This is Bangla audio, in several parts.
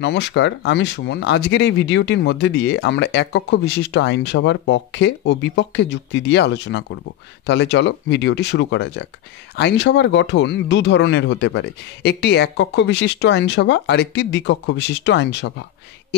নমস্কার, আমি সুমন। আজকের এই ভিডিওটির মধ্যে দিয়ে আমরা এক কক্ষ বিশিষ্ট আইনসভার পক্ষে ও বিপক্ষে যুক্তি দিয়ে আলোচনা করব। তাহলে চলো ভিডিওটি শুরু করা যাক। আইনসভার গঠন দু ধরনের হতে পারে, একটি এক কক্ষ বিশিষ্ট আইনসভা আর একটি দ্বিকক্ষ বিশিষ্ট আইনসভা।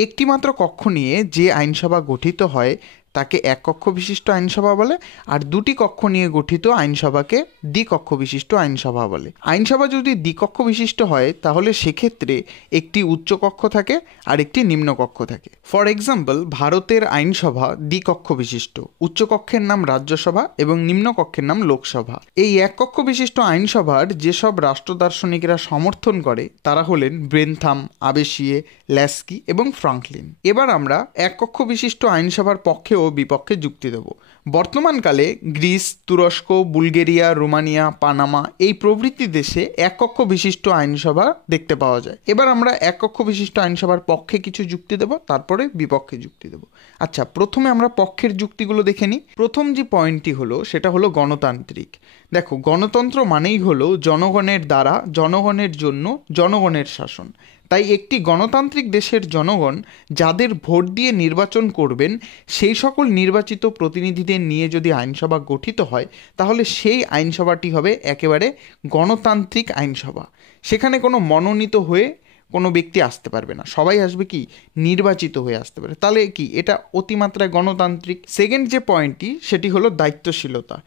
একটি মাত্র কক্ষ নিয়ে যে আইনসভা গঠিত হয় তাকে এক কক্ষ বিশিষ্ট আইনসভা বলে, আর দুটি কক্ষ নিয়ে গঠিত আইনসভাকে দ্বিকক্ষ বিশিষ্ট আইনসভা বলে। আইনসভা যদি দ্বিকক্ষ বিশিষ্ট হয় তাহলে সেক্ষেত্রে একটি উচ্চকক্ষ থাকে আর একটি নিম্নকক্ষ থাকে। ফর এক্সাম্পল, ভারতের আইনসভা দ্বিকক্ষ বিশিষ্ট, উচ্চকক্ষের নাম রাজ্যসভা এবং নিম্নকক্ষের নাম লোকসভা। এই এক কক্ষ বিশিষ্ট আইনসভার যেসব রাষ্ট্র দার্শনিকেরা সমর্থন করে তারা হলেন ব্রেনথাম, আবেসিয়ে, ল্যাস্কি এবং ফ্রাঙ্কলিন। এবার আমরা এক কক্ষ বিশিষ্ট আইনসভার পক্ষে ও বিপক্ষে যুক্তি দেব। বর্তমানকালে গ্রিস, তুরস্ক, বুলগেরিয়া, রোমানিয়া, পানামা এই প্রভৃতি দেশে এক কক্ষ বিশিষ্ট আইনসভা দেখতে পাওয়া যায়। এবার আমরা এক কক্ষ বিশিষ্ট আইনসভার পক্ষে কিছু যুক্তি দেব, তারপরে বিপক্ষে যুক্তি দেব। আচ্ছা, প্রথমে আমরা পক্ষের যুক্তিগুলো দেখে নিই। প্রথম যে পয়েন্টটি হলো সেটা হলো গণতান্ত্রিক। দেখো, গণতন্ত্র মানেই হলো জনগণের দ্বারা, জনগণের জন্য, জনগণের শাসন। তাই একটি গণতান্ত্রিক দেশের জনগণ যাদের ভোট দিয়ে নির্বাচন করবেন সেই সকল নির্বাচিত প্রতিনিধিদের নিয়ে যদি আইনসভা গঠিত হয় তাহলে সেই আইনসভাটি হবে একেবারে গণতান্ত্রিক আইনসভা। সেখানে কোনো মনোনীত হয়ে কোনো ব্যক্তি আসতে পারবে না, সবাই আসবে কি নির্বাচিত হয়ে আসতে পারে। তাহলে কি এটা অতিমাত্রায় গণতান্ত্রিক। সেকেন্ড যে পয়েন্টটি সেটি হলো দায়িত্বশীলতা।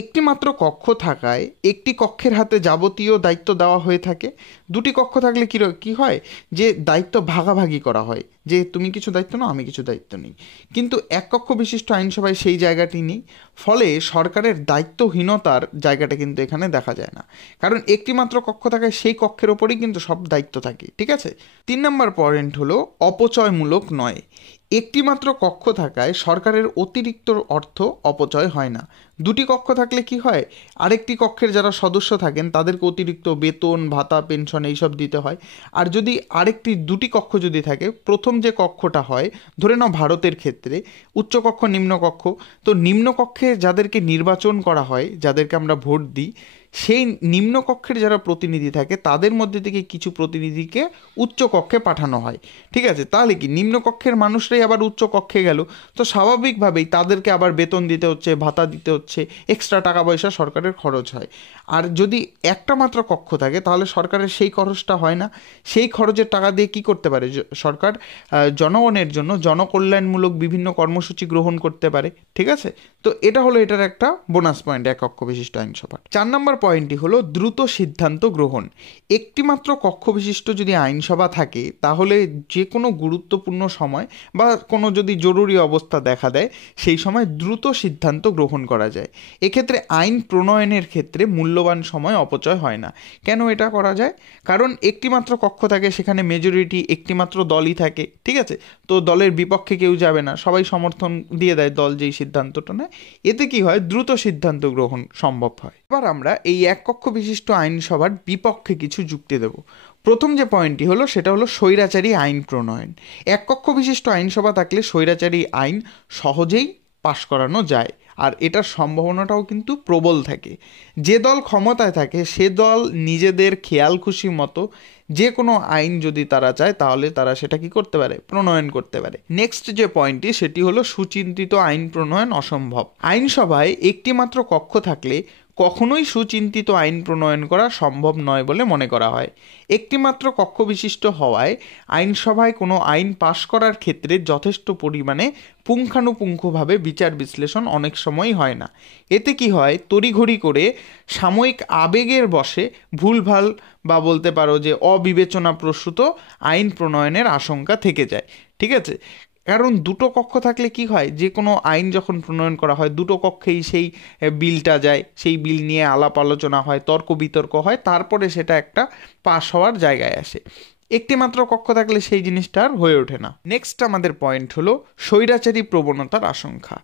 একটি মাত্র কক্ষ থাকায় একটি কক্ষের হাতে যাবতীয় দায়িত্ব দেওয়া হয়ে থাকে। দুটি কক্ষ থাকলে কি হয় যে দায়িত্ব ভাগাভাগি করা হয়, যে তুমি কিছু দায়িত্ব নাও, আমি কিছু দায়িত্ব নিই। কিন্তু এক কক্ষ বিশিষ্ট আইনসভায় সেই জায়গাটি নেই, ফলে সরকারের দায়িত্বহীনতার জায়গাটা কিন্তু এখানে দেখা যায় না, কারণ একটি মাত্র কক্ষ থাকায় সেই কক্ষের ওপরেই কিন্তু সব দায়িত্ব থাকে। ঠিক আছে। 3 নম্বর পয়েন্ট হলো অপচয়মূলক নয়। একটি মাত্র কক্ষ থাকায় সরকারের অতিরিক্ত অর্থ অপচয় হয় না। দুটি কক্ষ থাকলে কি হয়, আরেকটি কক্ষের যারা সদস্য থাকেন তাদেরকে অতিরিক্ত বেতন, ভাতা, পেনশন এইসব দিতে হয়। আর যদি দুটি কক্ষ যদি থাকে, প্রথম যে কক্ষটা হয়, ধরে নাও ভারতের ক্ষেত্রে উচ্চকক্ষ, নিম্নকক্ষ, তো নিম্নকক্ষে যাদেরকে নির্বাচন করা হয়, যাদেরকে আমরা ভোট দিই, সেই নিম্নকক্ষের যারা প্রতিনিধি থাকে তাদের মধ্যে থেকে কিছু প্রতিনিধিকে উচ্চকক্ষে পাঠানো হয়। ঠিক আছে। তাহলে কি নিম্নকক্ষের মানুষরাই আবার উচ্চকক্ষে গেল, তো স্বাভাবিকভাবেই তাদেরকে আবার বেতন দিতে হচ্ছে, ভাতা দিতে হচ্ছে, এক্সট্রা টাকা পয়সা সরকারের খরচ হয়। আর যদি একটা মাত্র কক্ষ থাকে তাহলে সরকারের সেই খরচটা হয় না। সেই খরচের টাকা দিয়ে কি করতে পারে সরকার? জনগণের জন্য জনকল্যাণমূলক বিভিন্ন কর্মসূচি গ্রহণ করতে পারে। ঠিক আছে। তো এটা হলো এটার একটা বোনাস পয়েন্ট এক কক্ষ বিশিষ্ট আইনসভা। 4 নম্বর পয়েন্টটি হলো দ্রুত সিদ্ধান্ত গ্রহণ। একটি মাত্র কক্ষ বিশিষ্ট যদি আইনসভা থাকে তাহলে যে কোনো গুরুত্বপূর্ণ সময় বা কোনো যদি জরুরি অবস্থা দেখা দেয় সেই সময় দ্রুত সিদ্ধান্ত গ্রহণ করা যায়। এক্ষেত্রে আইন প্রণয়নের ক্ষেত্রে মূল্যবান সময় অপচয় হয় না। কেন এটা করা যায়? কারণ একটি মাত্র কক্ষ থাকে, সেখানে মেজরিটি একটি মাত্র দলই থাকে। ঠিক আছে। তো দলের বিপক্ষে কেউ যাবে না, সবাই সমর্থন দিয়ে দেয় দল যেই সিদ্ধান্তটা নেয়। এতে কি হয়, দ্রুত সিদ্ধান্ত গ্রহণ সম্ভব হয়। এবার আমরা এই এক কক্ষ বিশিষ্ট আইনসভার বিপক্ষে কিছু যুক্তি দেব। প্রথম যে পয়েন্টটি হলো সেটা হলো স্বৈরাচারী আইন প্রণয়ন। এক কক্ষ বিশিষ্ট আইনসভা থাকলে স্বৈরাচারী আইন সহজেই পাশ করানো যায়, আর এটার সম্ভাবনাটাও কিন্তু প্রবল থাকে। যে দল ক্ষমতায় থাকে সে দল নিজেদের খেয়াল খুশি মতো যে কোনো আইন যদি তারা চায় তাহলে তারা সেটা কি করতে পারে, প্রণয়ন করতে পারে। নেক্সট যে পয়েন্টটি সেটি হলো সুচিন্তিত আইন প্রণয়ন অসম্ভব। আইনসভায় একটি মাত্র কক্ষ থাকলে কখনোই সুচিন্তিত আইন প্রণয়ন করা সম্ভব নয় বলে মনে করা হয়। একটি মাত্র কক্ষ বিশিষ্ট হওয়ায় আইনসভায় কোনো আইন পাশ করার ক্ষেত্রে যথেষ্ট পরিমাণে পুঙ্খানুপুঙ্খভাবে বিচার বিশ্লেষণ অনেক সময়ই হয় না। এতে কি হয়, তড়িঘড়ি করে সাময়িক আবেগের বশে ভুলভাল বা বলতে পারো যে অবিবেচনাপ্রসূত আইন প্রণয়নের আশঙ্কা থেকে যায়। ঠিক আছে। কারণ দুটো কক্ষ থাকলে কি হয়, যে কোনো আইন যখন প্রণয়ন করা হয় দুটো কক্ষেই সেই বিলটা যায়, সেই বিল নিয়ে আলাপ আলোচনা হয়, তর্ক বিতর্ক হয়, তারপরে সেটা একটা পাস হওয়ার জায়গায় আসে। একটি মাত্র কক্ষ থাকলে সেই জিনিসটা আর হয়ে ওঠে না। নেক্সট আমাদের পয়েন্ট হলো স্বৈরাচারী প্রবণতার আশঙ্কা।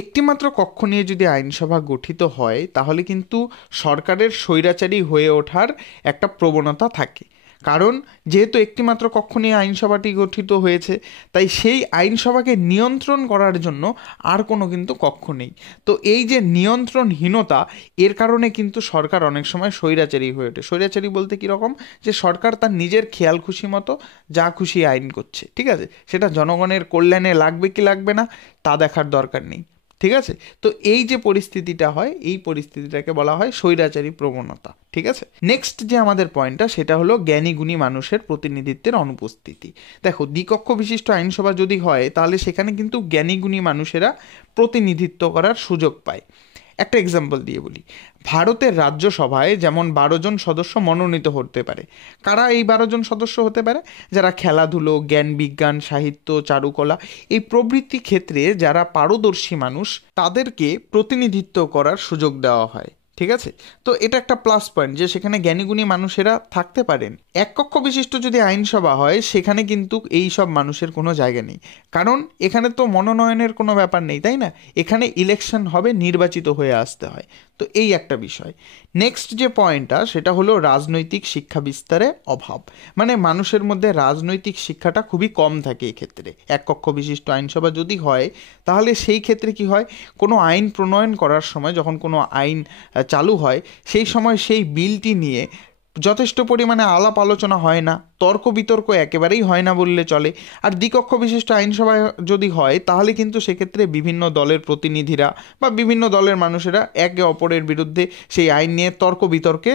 একটি মাত্র কক্ষ নিয়ে যদি আইনসভা গঠিত হয় তাহলে কিন্তু সরকারের স্বৈরাচারী হয়ে ওঠার একটা প্রবণতা থাকে। কারণ যেহেতু একটিমাত্র কক্ষ নিয়ে আইনসভাটি গঠিত হয়েছে, তাই সেই আইনসভাকে নিয়ন্ত্রণ করার জন্য আর কোনো কিন্তু কক্ষ নেই। তো এই যে নিয়ন্ত্রণহীনতা, এর কারণে কিন্তু সরকার অনেক সময় স্বৈরাচারী হয়ে ওঠে। স্বৈরাচারী বলতে কীরকম, যে সরকার তার নিজের খেয়াল খুশি মতো যা খুশি আইন করছে, ঠিক আছে, সেটা জনগণের কল্যাণে লাগবে কি লাগবে না তা দেখার দরকার নেই, ঠিক আছে। তো এই যে পরিস্থিতিটা হয়, এই পরিস্থিতিটাকে বলা হয় স্বৈরাচারী প্রবণতা, ঠিক আছে। নেক্সট যে আমাদের পয়েন্টটা, সেটা হলো জ্ঞানী গুণী মানুষের প্রতিনিধিত্বের অনুপস্থিতি। দেখো, দ্বিকক্ষ বিশিষ্ট আইনসভা যদি হয়, তাহলে সেখানে কিন্তু জ্ঞানী গুণী মানুষেরা প্রতিনিধিত্ব করার সুযোগ পায়। একটা এক্সাম্পল দিয়ে বলি, ভারতের রাজ্যসভায় যেমন 12 জন সদস্য মনোনীত হতে পারে। কারা এই 12 জন সদস্য হতে পারে? যারা খেলাধুলো, জ্ঞান বিজ্ঞান, সাহিত্য, চারুকলা এই প্রভৃতি ক্ষেত্রে যারা পারদর্শী মানুষ, তাদেরকে প্রতিনিধিত্ব করার সুযোগ দেওয়া হয়, ঠিক আছে। তো এটা একটা প্লাস পয়েন্ট যে সেখানে জ্ঞানীগুণী মানুষেরা থাকতে পারেন। এক কক্ষ বিশিষ্ট যদি আইনসভা হয়, সেখানে কিন্তু এই সব মানুষের কোনো জায়গা নেই, কারণ এখানে তো মনোনয়নের কোনো ব্যাপার নেই, তাই না? এখানে ইলেকশন হবে, নির্বাচিত হয়ে আসতে হয়। তো এই একটা বিষয়। নেক্সট যে পয়েন্টটা, সেটা হলো রাজনৈতিক শিক্ষা বিস্তারে অভাব। মানে মানুষের মধ্যে রাজনৈতিক শিক্ষাটা খুবই কম থাকে এক্ষেত্রে। এক কক্ষ বিশিষ্ট আইনসভা যদি হয়, তাহলে সেই ক্ষেত্রে কি হয়, কোনো আইন প্রণয়ন করার সময়, যখন কোনো আইন চালু হয়, সেই সময় সেই বিলটি নিয়ে যথেষ্ট পরিমাণে আলাপ আলোচনা হয় না, তর্ক বিতর্ক একেবারেই হয় না বললে চলে। আর দ্বিকক্ষ বিশিষ্ট আইনসভা যদি হয়, তাহলে কিন্তু সেক্ষেত্রে বিভিন্ন দলের প্রতিনিধিরা বা বিভিন্ন দলের মানুষেরা একে অপরের বিরুদ্ধে সেই আইন নিয়ে তর্ক বিতর্কে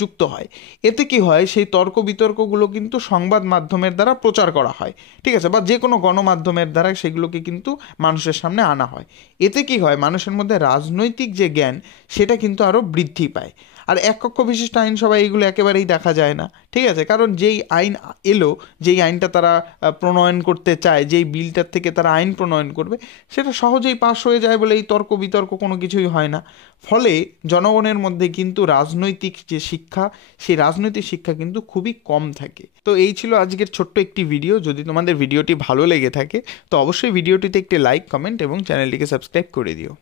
যুক্ত হয়। এতে কি হয়, সেই তর্ক বিতর্কগুলো কিন্তু সংবাদ মাধ্যমের দ্বারা প্রচার করা হয়, ঠিক আছে, বা যে কোনো গণমাধ্যমের দ্বারা সেগুলোকে কিন্তু মানুষের সামনে আনা হয়। এতে কি হয়, মানুষের মধ্যে রাজনৈতিক যে জ্ঞান, সেটা কিন্তু আরও বৃদ্ধি পায়। আর এক কক্ষ বিশিষ্ট আইনসভায় এইগুলো একেবারেই দেখা যায় না, ঠিক আছে, কারণ যেই আইন এলো, যেই আইনটা তারা প্রণয়ন করতে চায়, যেই বিলটার থেকে তারা আইন প্রণয়ন করবে, সেটা সহজেই পাশ হয়ে যায় বলে এই তর্ক বিতর্ক কোনো কিছুই হয় না। ফলে জনগণের মধ্যে কিন্তু রাজনৈতিক যে শিক্ষা, সেই রাজনৈতিক শিক্ষা কিন্তু খুবই কম থাকে। তো এই ছিল আজকের ছোট্ট একটি ভিডিও। যদি তোমাদের ভিডিওটি ভালো লেগে থাকে, তো অবশ্যই ভিডিওটিতে একটি লাইক, কমেন্ট এবং চ্যানেলটিকে সাবস্ক্রাইব করে দিও।